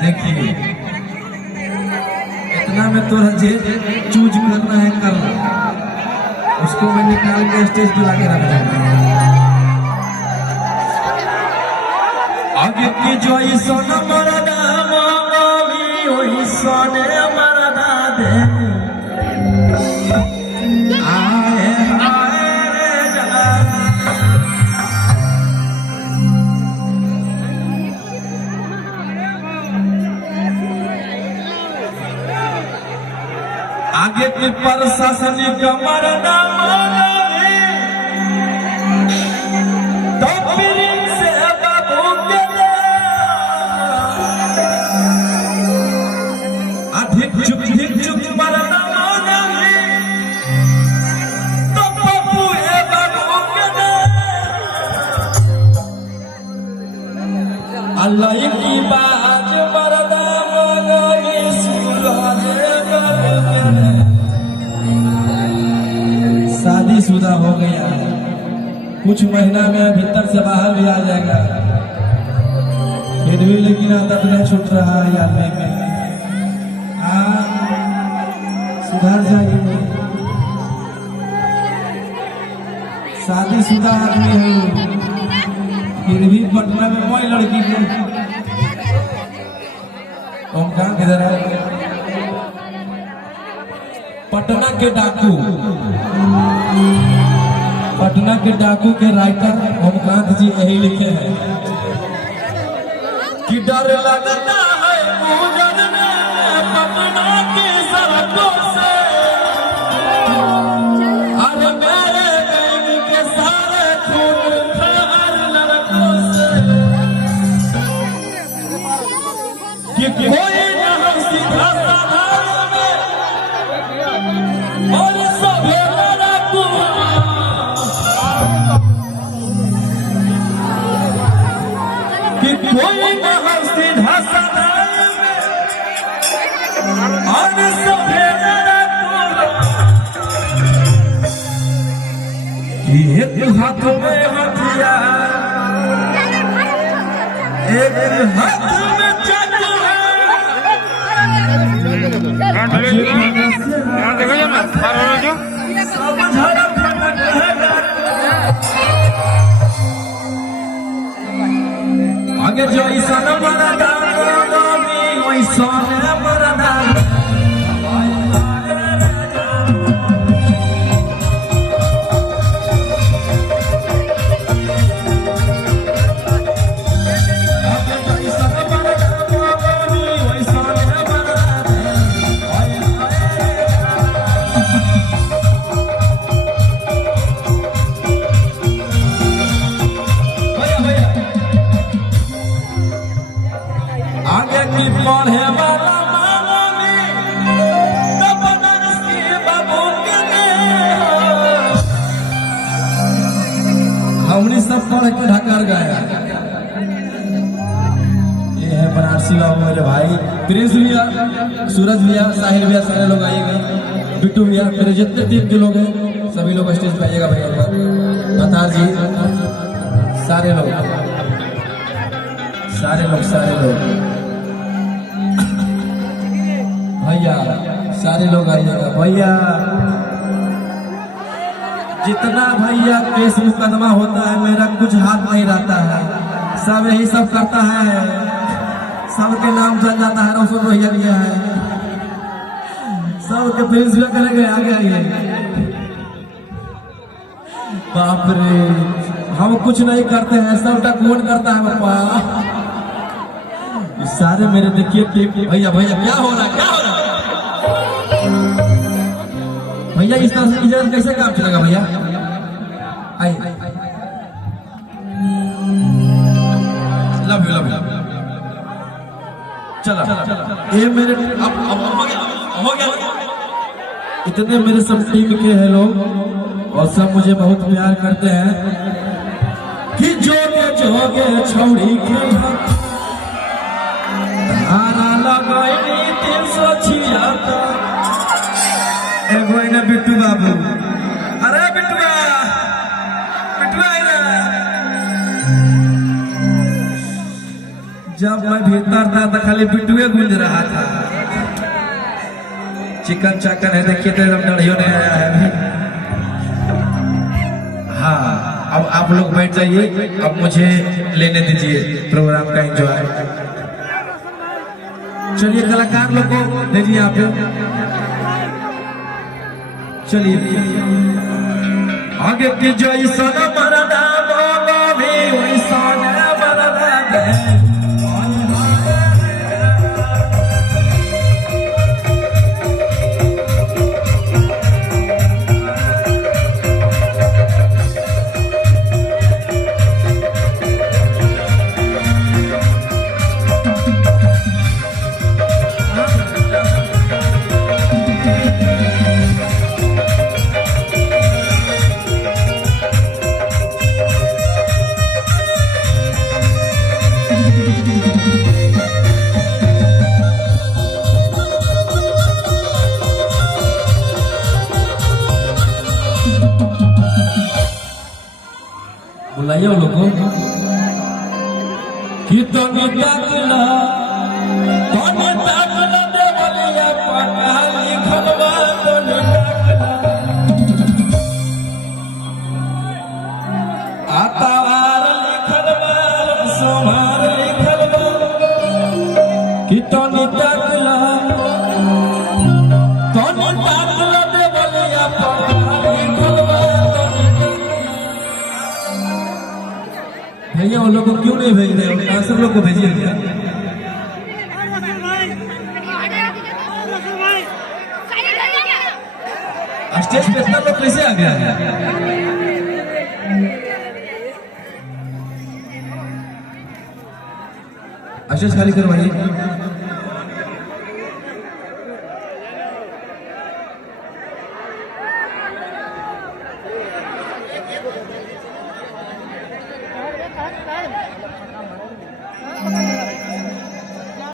देखिए इतना में तो जे चूज करना है कर, उसको मैं निकाल के स्टेज पे लाके रख दूंगा। आगे की जो ईसन मरदा मांगी वही सोने मरदा दे आए आए रे जा। आगे की प्रशासनिक मरदा मांगी तो फिर से बाबू के धिक चुप मरना मांगी तो बाबू है बाबू के अल्लाह की बाज मरदा मांगी सुलाने शादीशुदा हो गया, कुछ महीना में भीतर से बाहर भी आ जाएगा, फिर भी लेकिन आदत नहीं छूट रहा है आदमी में। सुधार जाएगी, शादीशुदा आदमी हूँ फिर भी पटना में कोई लड़की को तुम कहाँ किधर है? पटना के डाकू, पटना के डाकू के राइटर ओमकांत जी यही लिखे हैं कि डर लगता है पूजन में पटना की सड़कों से, अरे मेरे गैंग के सारे खून खार लड़कों से, कि कोई न हम सीधा साधारण में और सभे लड़कू कि कोई न हम सीधा साधारण में और सभे एक हाथ में हथियार एक हाथ में चाकू आगे जो ईसा न मरदा वैसा मरदा पढ़े वाला मांगी तो बनारस के बाबू के हमने सब पढ़ के ढकर गए। ये है बनारसी बाबू मेरे भाई, प्रिंस भैया, सूरज भैया, साहिल भैया, सारे लोग आइएगा, बिट्टू भैया, मेरे जितने टीम के लोग हैं सभी लोग स्टेज पे आइएगा भैया, बता जी सारे लोग भैया, सारे लोग आइएगा भैया। जितना भैया केस मुकदमा होता है मेरा कुछ हाथ नहीं रहता है, सब यही सब करता है, सबके नाम चल जाता है, रोशन भैया लिया है, सबके प्रिंस भी करेंगे आगे आइए। बाप रे हम कुछ नहीं करते हैं, सबका कौन करता है पापा। सारे मेरे देखिए भैया क्या हो रहा है भैया, इस तरह से इधर कैसे काम चलेगा भैया? आइए लव यू चला ये मेरे अब हो गया। इतने मेरे सब टीम के हैं लोग और सब मुझे बहुत प्यार करते हैं कि जोगे छौड़ी के धारा लगाई 376 एगो इन्हें बिट्टू बाबू, अरे बिट्टुआ जब मैं भीतर था तो खाली बिट्टुए गूंज रहा था। चिकन चाकन है, देखिए तो एकदम डढ़ियों नहीं आया है अभी। हाँ, अब आप लोग बैठ जाइए, अब मुझे लेने दीजिए प्रोग्राम का एंजॉय। चलिए कलाकार लोग को दीजिए यहाँ पे। चलिए आगे की जो ईसा मरदा बोलो भी वैसा मरदा दे। बुलाइए लोग को कि तो निकाला दे बलिया पका लिखलवा तो निकाला आतावार लिखलवा सोमार लिखलवा कि तो निकाला दे बलिया पका लिखलवा। भैया उन लोग को क्यों नहीं भेज रहे हो? सब लोग को भेजिए भैया। स्टेज पे इतना लोग कैसे आ गया है? स्टेज खाली करवाइए।